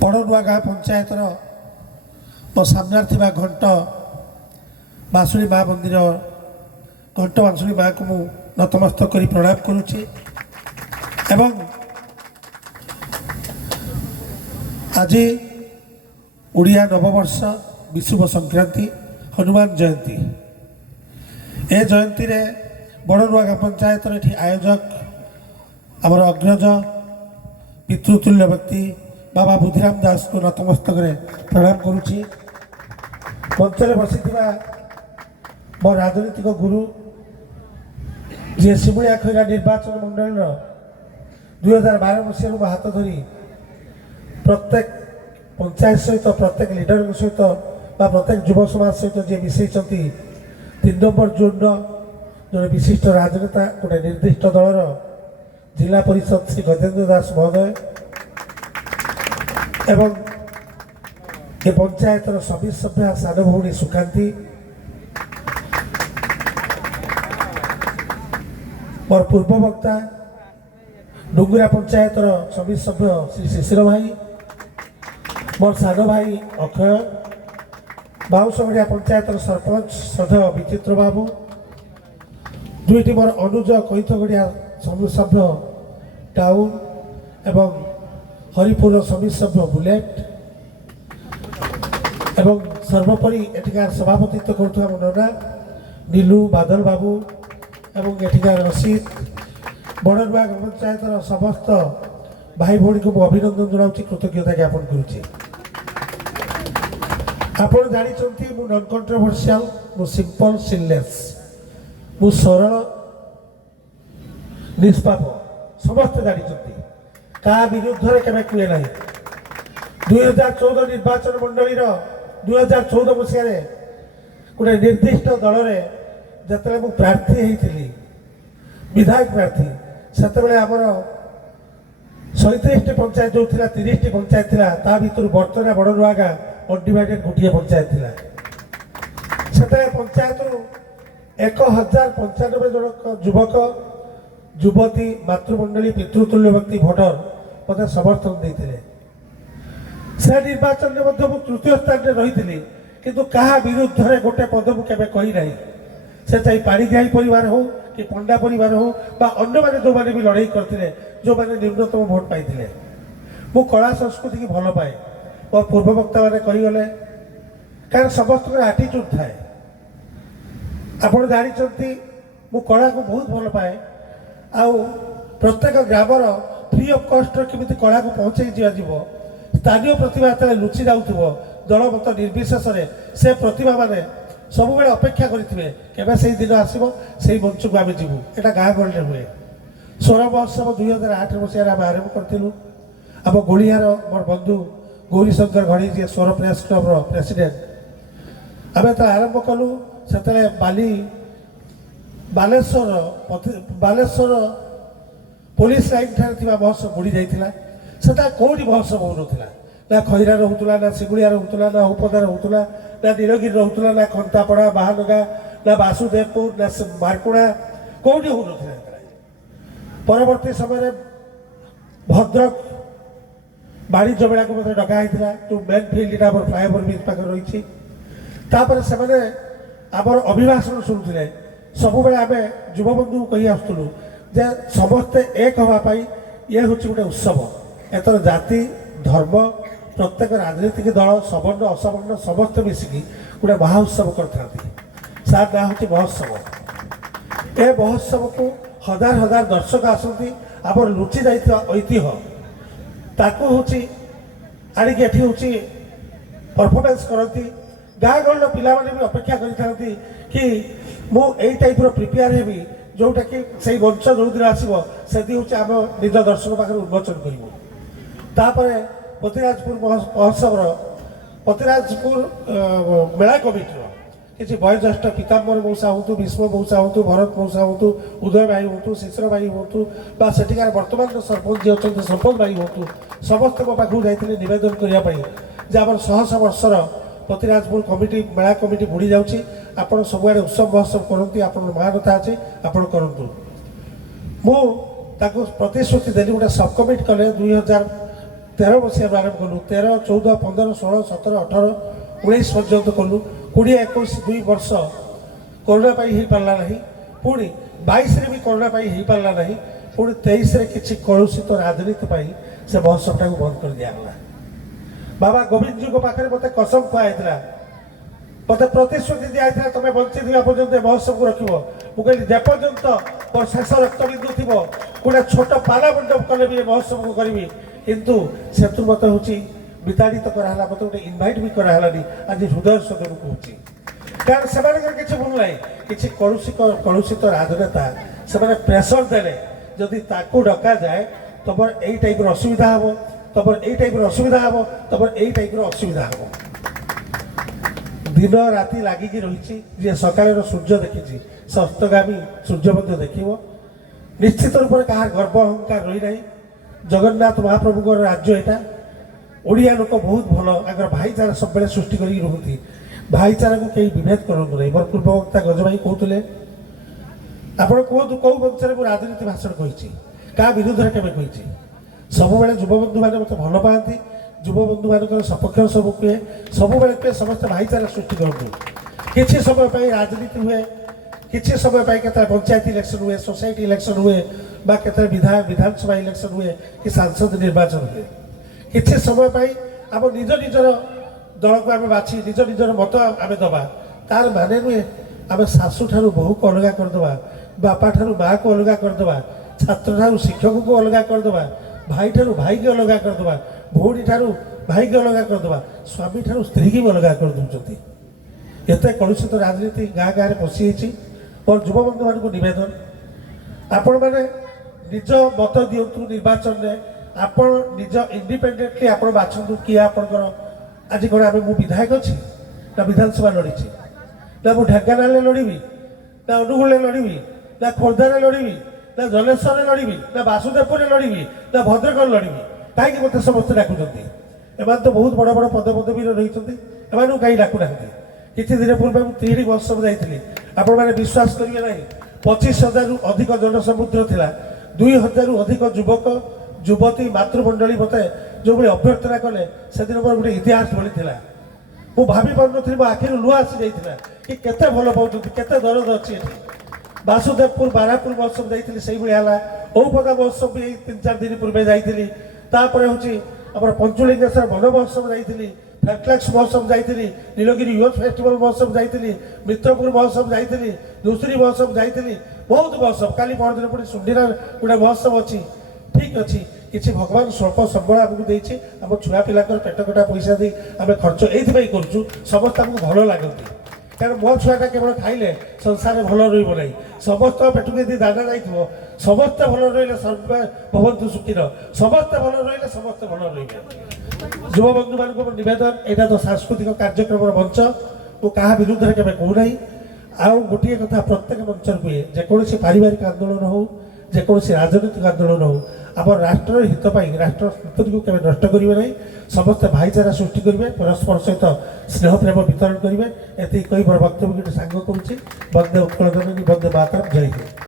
बड़नुआ गाँ पंचायतर मो सामने थिबा घंट बांसुरी माँ मंदिर घंट बांसुरी माँ को मु नतमस्तक कर प्रणाम करुच्ची एवं आज उड़िया नववर्ष विषुव संक्रांति हनुमान जयंती ए जयंती रे बड़नुआ गाँ पंचायत ये आयोजक आमर अग्रज पितृतुल्य व्यक्ति बाबा बुद्धिराम दास को नतमस्तक प्रणाम करुच्ची मंचरे बसी मो राजनीतिक गुरु जी सिमुलिया खैरा निर्वाचन मंडल 2012 मसीह मो हाथ धरी प्रत्येक पंचायत सहित प्रत्येक लीडर सहित प्रत्येक युव समाज सहित जी मिसई 3 नंबर जोन जो विशिष्ट राजनेता गोटे निर्दिष्ट दलर जिला परिषद श्री गजेन्द्र दास महोदय एवं ये पंचायतर सभी सभ्य सान भौणी सुकांति मोर पूर्व वक्ता डुंगुरा पंचायतर सभी सभ्य श्री शिशिर भाई मोर सान भाई अक्षय बाउंसगड़िया पंचायतर सरपंच श्रद्धेय विचित्र बाबू दुईटी मोर अनुज कैथगड़िया सभी सभ्य टाउन एवं हरिपुर सभी सभ्य बुलेट एवं सर्वोपरि एठिकार सभापतित्व करुवा मो नना नीलू बादल बाबू एवं एठिकार रशीद बड़नुआ पंचायतर समस्त भाई भौणी को अभिनंदन जनाऊँ कृतज्ञता ज्ञापन करुच्ची आपण जानी मु नॉन कंट्रोवर्शियल मु सिंपल सिनलेस मु सरल निष्पाप समस्त जानी का विरुद्ध केवे कहे ना 2014 निर्वाचन मंडल 2014 मसीह गोटे निर्दिष्ट दल में जो प्रार्थी होती विधायक प्रार्थी से आमर 37 पंचायत जो 30 पंचायत थी ता भर बर्तना बड़नुआ गाँ अनडिवाइडेड गोटे पंचायत थी से पंचायत 1095 जन युवक युवती मातृमंडली पितृतुल्य व्यक्ति भोटर मत समर्थन देते से निर्वाचन में तृतीय स्थान में रही किंतु कहा विरुद्ध में गोटे पद मुझे कही ना से चाहे पाणिग्राही परिवार हो कि पंडा परिवार हो अन्य मैंने जो मैंने भी लड़ाई करते जो मैंने न्यूनतम भोट पाई मु कला संस्कृति की भल पाए मो पूर्व वक्ता मैंने कहीगले कारण समस्त आटीट्यूड थाए आप जानते मु कला को बहुत भल पाए आउ प्रत्येक ग्रामर फ्री ऑफ कॉस्ट केमी कला को पहुँचे जीव स्थानीय प्रतिभा जो लुचि जाऊे दल मत निर्विशेष से प्रतिभा माने सब बेले अपेक्षा करेंगे केवे से दिन आसो से मंच को आम जीवु यहाँ गाँ गहली हुए स्वर महोत्सव 2008 मसीह आम आरंभ करूँ आम गोलियार मोर बंधु गौरीशंकर घड़ी जी स्वर प्रेस क्लब प्रेसिडेंट आम तो आरंभ कलु से बालेश्वर पुलिस लाइन ठारे महोत्सव बुड़ी जाता से कौटी महोत्सव हो ना खैरा रोला ना सिगुड़िया रोला ना उपदा रोला ना नीलगिरी रोला ना खंतापड़ा बाहानगा ना वासुदेवपुर ना मारकुड़ा कौटी हो परवर्ती समय भद्रक वाणिज्य मेला को मतलब डकाई जो मेन फिल्ड फ्लाईओवर ब्रिज पाखे रही से आमर अभिभाषण शुणुले सब बेले आम युवबंधु कही आसुलु जे समस्ते एक हाँपाई ये हूँ गोटे उत्सव एतर जाति धर्म प्रत्येक राजनीतिक दल सवर्ण असवर्ण समस्त मिसिकी गोटे महोत्सव करते सार ना हूँ महोत्सव ए महोत्सव को हजार हजार दर्शक आसती आम लुचि जाइथिबा ऐतिह्य ताकू हूँ आणिक एठी हूँ परफॉर्मेंस करती गाँ गहल पिला भी अपेक्षा करते कि मु एई टाइप प्रिपेयर हेबी जोटा कि से मंच जो दिन आसो से हूँ आम निज दर्शक पाखे उन्मोचन करूँ तापर पतिराजपुर महोत्सव पतिराजपुर मेला कमिटर किसी वयोज्येष्ठ पीताम्बर मौसा हूँ भीष्म मौसा हूँ भरत मौसा हूँ उदय भाई हूँ शिशिर भाई हूँ सेठिकार बर्तमान सरपंच जी अच्छा सरपंच भाई हूँ समस्त मो पाखु जाइए नवेदन करने जे आम 100 वर्षर पतिराजपुर कमिटी मेला कमिटी बुड़ी जाऊँगी आपड़ सबुआड़े उत्सव महोत्सव करती आप महानता अच्छे आप करूँ मु प्रतिश्रुति देली गोटे सब कमिटी कले 13 मसीह आरंभ कलु 13, 14, 15, 16, 17, 18, 19 पर्यंत कलु 20, 21 2 वर्ष कोरोना हो पारा ना पुणी 22 भी कोरोना हो पारा ना पुणी 23 किसी कलुषित राजनीति से महोत्सव टाक बंद कर दिगला। बाबा गोविंद जी पाखे मत कसम खुआई मत प्रतिश्रुति दिखाई तुम बंची पर्यंत महोत्सव को रख मुझे जेपर्यंत मोर शेष रक्तबिंदु थी गोटे छोट पाला मंडप कले भी महोत्सव को करी किंतु से मत हूँ विताड़ित कराला मत गोटे इनभाइट भी करालानी आज हृदय सदन कहूँ कारण से किसी भूल ना कि कलुषित राजनेता से प्रेसर देने जदि ताकू डका जाए तुम यही टाइप असुविधा हम तुम यही टाइप असुविधा हम तुम यही टाइप असुविधा हम दिन राति लगिकी रही जी सकाल सूर्य देखी सस्तगामी सूर्य देख निश्चित रूप से कहार गर्व अहंकार रही ना जगन्नाथ महाप्रभु राज्य यहाँ ओडिया लोक बहुत भल आगर भाईचारा सब सृष्टि कर रुहति भाईचारा को कहीं विभेद करूँ ना मोर पूर्व वक्ता गजभाई कहते आपड़ कहतु कौ वंश में राजनीति भाषण कही क्या विरोध में केवे कही सब युवबंधु मैंने मत भल पाती युवबंधु मान सपक्ष सब कहे सब कहे समस्त भाईचारा सृष्टि करूँ किसी समय राजनीति हुए किसी समय के पंचायत इलेक्शन हुए सोसाइटी इलेक्शन हुए के विधानसभा इलेक्शन हुए कि सांसद निर्वाचन हुए किसी समय आम निज निजर दल को आम बाछी निज निजर मत आम दबा तार माने नुहे आम शाशु ठारू बहु को अलग करदे बापा ठारू माँ को अलग करदे छात्र ठारू शिक्षक को अलग करदे भाई ठारू भाई की अलग करदे भौणी ठारू भाई की अलग करदे स्वामी ठारू स्त्री की भी अलग कर दूसरी एत कलुषित राजनीति गाँ गाँव में पशिଯାଇଛି और युवबंधु मान नवेदन आपण मैंने निज मत दिंतु निर्वाचन में आपण निज इंडिपेंडेंटली आप बाछंतु किए आपंकर आज कौन आम विधायक अच्छी ना विधानसभा लड़ी ना मुझे ढेंकाना लड़ी ना अनुगुल लड़ी ना खोर्धा लड़ी ना जलेश्वर लड़ी ना बासुदेवपुर लड़ी ना भद्रक लड़ी कहीं मत समस्त डाकुंट एम तो बहुत बड़ बड़ पद पदवी रही कहीं डाकुना किसी दिन पूर्व मुझे 3 महोत्सव जाइली आपण मैंने विश्वास करेंगे ना 25,000 अधिक जनसमुद्र थिला 2,000 अधिक युवक युवती मातृमंडली मत जो भाई अभ्यर्थना कले से दिन मोर गोटे इतिहास भली थिला मु भाभी पार मो आखिर लुह आसी जाइए कि केते भल पाँच केते दरद अच्छी बासुदेवपुर बारापुर महोत्सव जाइली से भाया औपदा महोत्सव भी 3-4 दिन पूर्व जाइली हूँ पंचलिंगेश्वर वन महोत्सव जाइली फ्लैक्स महोत्सव जाइली नीलगिरी यूथ फेस्टिवल महोत्सव जाइली मित्रपुर महोत्सव जाइली दूसरी महोत्सव जाइली बहुत महोत्सव काली परदिन पुणी सुंडीरा गोटे महोत्सव अच्छी ठीक अच्छी किसी भगवान स्वल्प संबल आमको देती आम छुआ पिला पेट कटा पैसा दी आम खर्च ये करूँ समस्त आमको भल लगती कारण मो छुआटा केवल खाइले संसार भल रहा समस्त पेट को यदि दाना जाइए समस्त भल रही सर्वे भवन्तु सुखीन समस्त भल रही समस्त भल रही युवबंधु मान नवेदन यहाँ तो सांस्कृतिक कार्यक्रम मंच वो क्या विरुद्ध में केवे कहूना आउ गोटे कथा प्रत्येक मंच कहे जेकोसी पारिवारिक आंदोलन हो जेकोसी राजनीतिक आंदोलन हो आम राष्ट्र हित राष्ट्र संपत्ति को केवे नष्ट करेंगे ना समस्ते भाईचारा सृष्टि करेंगे परस्पर सहित स्नेह प्रेम वितरण करेंगे ये कही मोर वक्तव्य गोटे सांग करुँच वंदे उत्कल जननी वंदे मातरम जय हिंद।